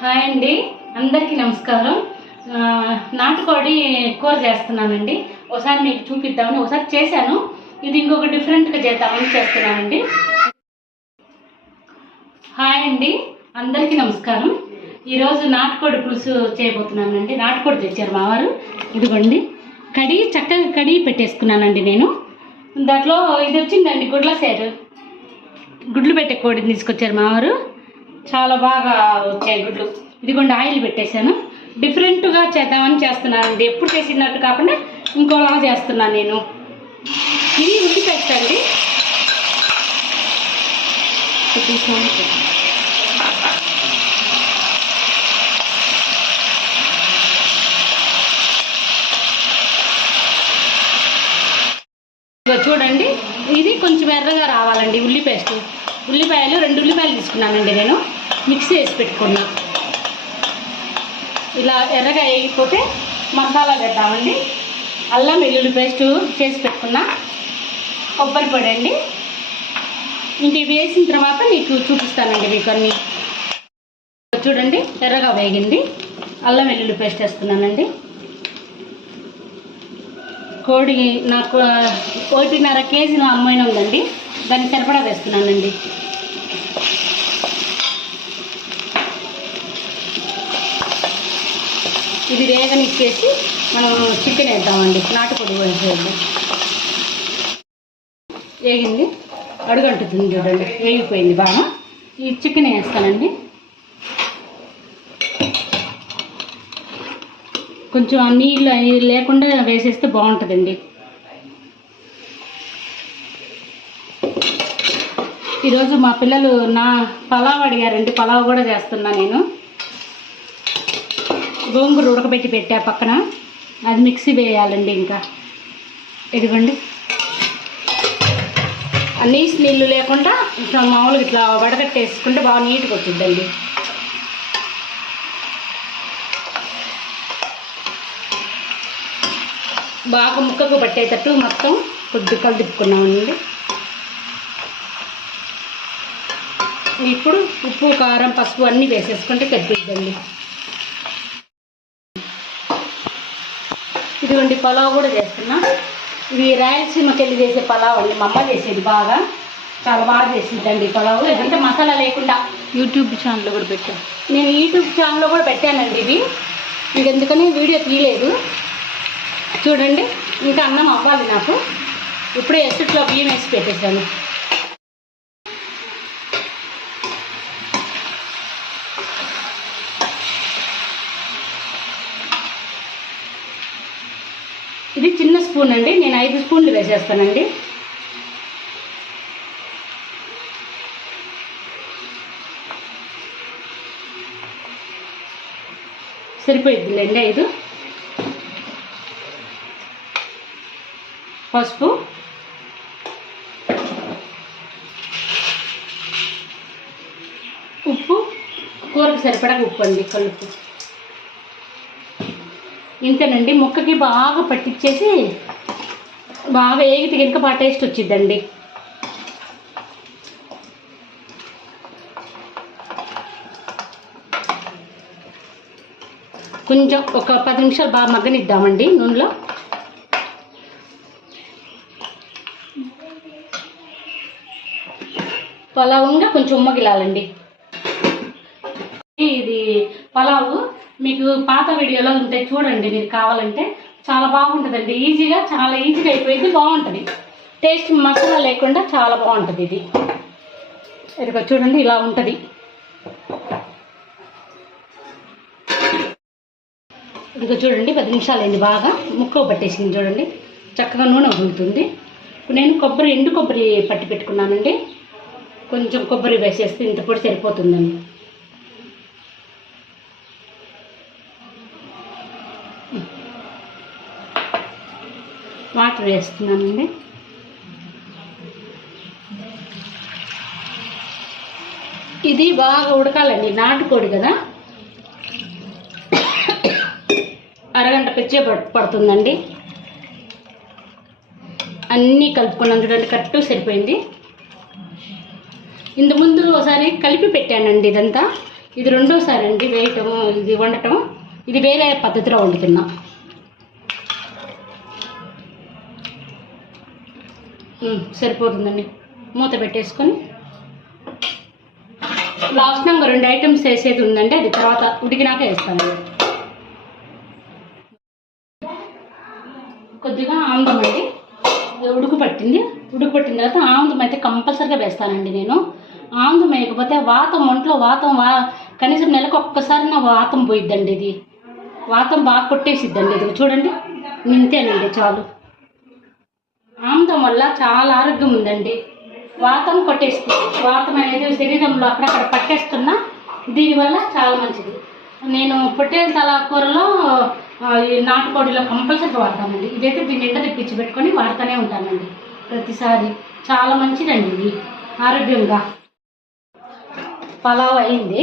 Hi అండి, అందరికీ నమస్కారం. నాటుకోడి కూర చేస్తున్నానండి. ఒకసారి మీకు చూపిద్దామని ఒకసారి చేశాను. ఇది ఇంకొక డిఫరెంట్గా చేద్దామని చేస్తున్నానండి. హాయ్ అండి, అందరికీ నమస్కారం. ఈరోజు నాటుకోడి పులుసు చేయబోతున్నానండి. నాటుకోడి తెచ్చారు మా వారు. ఇదిగోండి, చక్కగా కడిగి పెట్టేసుకున్నానండి నేను. దాంట్లో ఇది వచ్చిందండి గుడ్లు పెట్టే కోడిని తీసుకొచ్చారు మా వారు. చాలా బాగా వచ్చాయి గుడ్లు. ఇదిగోండి, ఆయిల్ పెట్టేశాను. డిఫరెంట్గా చేద్దామని చేస్తున్నానండి. ఎప్పుడు చేసినట్టు కాకుండా ఇంకోలా చేస్తున్నాను నేను. ఇది ఉల్లి పేస్ట్ అండి. చూడండి, ఇది కొంచెం ఎర్రగా రావాలండి. ఉల్లి పేస్ట్, ఉల్లిపాయలు 2 ఉల్లిపాయలు తీసుకున్నానండి నేను. మిక్సీ వేసి పెట్టుకున్నా. ఇలా ఎర్రగా వేగిపోతే మసాలా పెడతామండి. అల్లం వెల్లుల్లి పేస్ట్ చేసి పెట్టుకున్నా. కొబ్బరి పొడి అండి. ఇంక ఇవి వేసిన తర్వాత మీకు చూపిస్తానండి. మీకు అన్నీ చూడండి, ఎర్రగా వేగింది. అల్లం వెల్లుల్లి పేస్ట్ వేస్తున్నానండి. కోడి నాకు 1.5 కేజీ అమ్మాయిన ఉందండి. దాన్ని సరిపడా వేస్తున్నానండి. ఇది వేగనిచ్చేసి మనం చికెన్ వేద్దామండి. నాటుకోడి వేసేద్దాం. వేగింది, అడుగంటుతుంది చూడండి, వేగిపోయింది బాగా. ఈ చికెన్ వేస్తానండి. కొంచెం నీళ్ళు లేకుండా వేసేస్తే బాగుంటుందండి. ఈరోజు మా పిల్లలు పలావ్ అడిగారండి. పలావ్ కూడా చేస్తున్నా నేను. గోంగూర ఉడకబెట్టి పెట్టా పక్కన, అది మిక్సీ వేయాలండి. ఇంకా ఇదిగోండి, నీళ్ళు లేకుండా ఇట్లా మామూలుగా ఇట్లా వడగట్టేసుకుంటే బాగా నీట్గా వచ్చిందండి. బాగా ముక్కకు పట్టేటట్టు మొత్తం కలుపుకున్నామండి. ఇప్పుడు ఉప్పు, కారం, పసుపు అన్నీ వేసేసుకుంటే కలిపిద్దండి. ఇదిగోండి, పలావ్ కూడా చేస్తున్నా. ఇది రాయలసీమకి వెళ్ళి చేసే పలావ్ అండి. మా అమ్మ చేసేది బాగా, చాలా బాగా చేసిద్దండి పలావ్. ఇదంటే మసాలా లేకుండా యూట్యూబ్ ఛానల్లో కూడా పెట్టాను. నేను యూట్యూబ్ ఛానల్లో కూడా పెట్టానండి. ఇది ఇంకెందుకని వీడియో తీయలేదు. చూడండి, ఇంకా అన్నం అవ్వాలి నాకు. ఇప్పుడే ఎస్ట్లో బియ్యం వేసి పెట్టేశాను. ఇది చిన్న స్పూన్ అండి. నేను 5 స్పూన్లు వేసేస్తానండి. సరిపోయిద్దిలేండి 5. పసుపు, ఉప్పు, కూరకు సరిపడా ఉప్పు అండి, కలుపు. ఇంతేనండి. ముక్కకి బాగా పట్టించేసి బాగా ఏగితే ఇంకా బాగా టేస్ట్ వచ్చిద్దండి. కొంచెం ఒక 10 నిమిషాలు బాగా మగ్గనిద్దామండి నూనెలో. పలావుగా కొంచెం ఉమ్మగిలాలండి. ఇది పలావు మీకు పాత వీడియోలో ఉంటాయి, చూడండి మీరు కావాలంటే. చాలా బాగుంటుందండి. చాలా ఈజీగా అయిపోయింది. బాగుంటుంది టేస్ట్. మసాలా లేకుండా చాలా బాగుంటుంది ఇది. ఇదిగో చూడండి, ఇలా ఉంటుంది. ఇదిగో చూడండి, 10 నిమిషాలు అయింది. బాగా ముక్కలు పట్టేసింది చూడండి. చక్కగా నూనె వదులుతుంది. నేను ఎండు కొబ్బరి పట్టి పెట్టుకున్నానండి. కొంచెం కొబ్బరి వేసేస్తే ఇంత పొడి సరిపోతుందండి. వాటర్ వేస్తున్నానండి. ఇది బాగా ఉడకాలండి. నాటుకోడి కదా, అరగంట పెచ్చే పడుతుందండి. అన్నీ కలుపుకున్నాం చూడండి, కరెక్ట్ సరిపోయింది. ఇంతకుముందు ఒకసారి కలిపి పెట్టానండి ఇదంతా. ఇది రెండోసారి అండి వేయటం, ఇది వండటం. ఇది వేరే పద్ధతిలో వండుతున్నా. సరిపోతుందండి. మూత పెట్టేసుకొని లాస్ట్ ఇంకా 2 ఐటమ్స్ వేసేది ఉందండి, అది తర్వాత ఉడికినాక వేస్తాను. కొద్దిగా ఆముదం అండి, ఉడుకు పట్టిన తర్వాత ఆముదం అయితే కంపల్సరిగా వేస్తానండి నేను. ఆముదం వేయకపోతే వాతం, ఒంట్లో వాతం కనీసం నెలకు ఒక్కసారి నా వాతం పోయిద్దండి. ఇది వాతం బాగా కొట్టేసిద్దండి. ఇది చూడండి, ఇంతేనండి చాలు. ఆముదం వల్ల చాలా ఆరోగ్యం ఉందండి. వాతం కొట్టేస్తుంది. వాతం అనేది శరీరంలో అక్కడక్కడ పట్టేస్తున్నా దీనివల్ల చాలా మంచిది. నేను పొట్టేల తల కూరలో ఈ నాటుకోడిలో కంపల్సరీగా వాడతానండి. ఇదైతే దీన్ని ఎండ తెప్పించి పెట్టుకొని వాడుతూనే ఉంటానండి ప్రతిసారి. చాలా మంచిదండి ఇది ఆరోగ్యంగా. పలావ్ అయింది.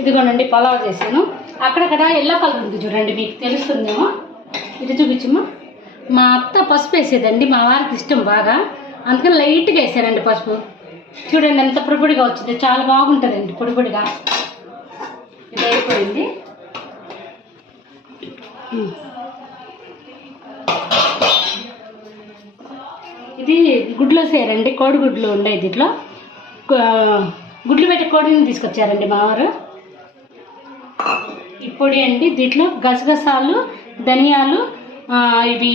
ఇదిగోనండి పలావ్ చేశాను. అక్కడక్కడ ఎల్లో కలర్ ఉంది చూడండి, మీకు తెలుస్తుందేమో. ఇది చూపించమ్మా. మా అత్త పసుపు వేసేదండి, మా వారికి ఇష్టం బాగా, అందుకని లైట్గా వేసారండి పసుపు. చూడండి ఎంత పొడిపొడిగా వచ్చింది, చాలా బాగుంటుందండి పొడిపొడిగా. ఇది అయిపోయింది. ఇది గుడ్లు వేసారండి, కోడిగుడ్లు ఉన్నాయి దీంట్లో. గుడ్లు పెట్టి కోడిని తీసుకొచ్చారండి మా వారు. ఈ పొడి అండి, దీంట్లో గసగసాలు, ధనియాలు, ఇవి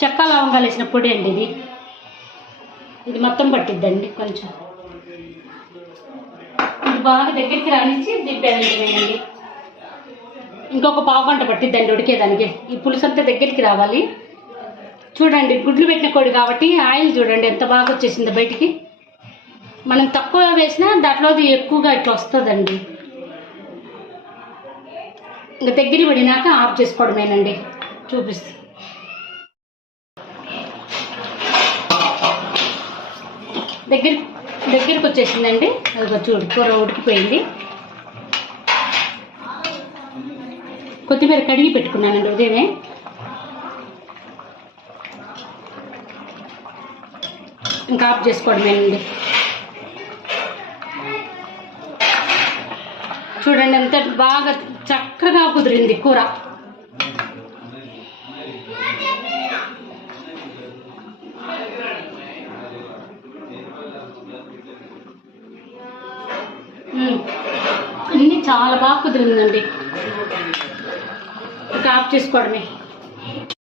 చెక్క లవంగాలు వేసిన పొడి అండి. ఇది మొత్తం పట్టిద్దండి కొంచెం. ఇది బాగా దగ్గరికి రానిచ్చి దింపానండి నేనండి. ఇంకొక పావు గంట పట్టిద్దండి ఉడికేదానికి. ఈ పులుసు అంతా దగ్గరికి రావాలి. చూడండి గుడ్లు పెట్టిన కోడి కాబట్టి ఆయిల్ చూడండి ఎంత బాగా వచ్చేసిందో బయటికి. మనం తక్కువ వేసినా దాంట్లోది ఎక్కువగా ఇట్లా వస్తుందండి. ఇంకా దగ్గర పడినాక ఆఫ్ చేసుకోవడమేనండి. చూపిస్తాను. దగ్గరికి వచ్చేసిందండి. అది చూడు కూర ఉడికిపోయింది. కొత్తిమీర కడిగి పెట్టుకున్నానండి ఉదయమే. ఇంకా ఆఫ్ చేసుకోవడమేనండి. చూడండి ఎంత బాగా చక్కగా కుదిరింది కూర. అన్నీ చాలా బాగా కుదిరిందండి. ఇంకా ఆఫ్ చేసుకోవడమే.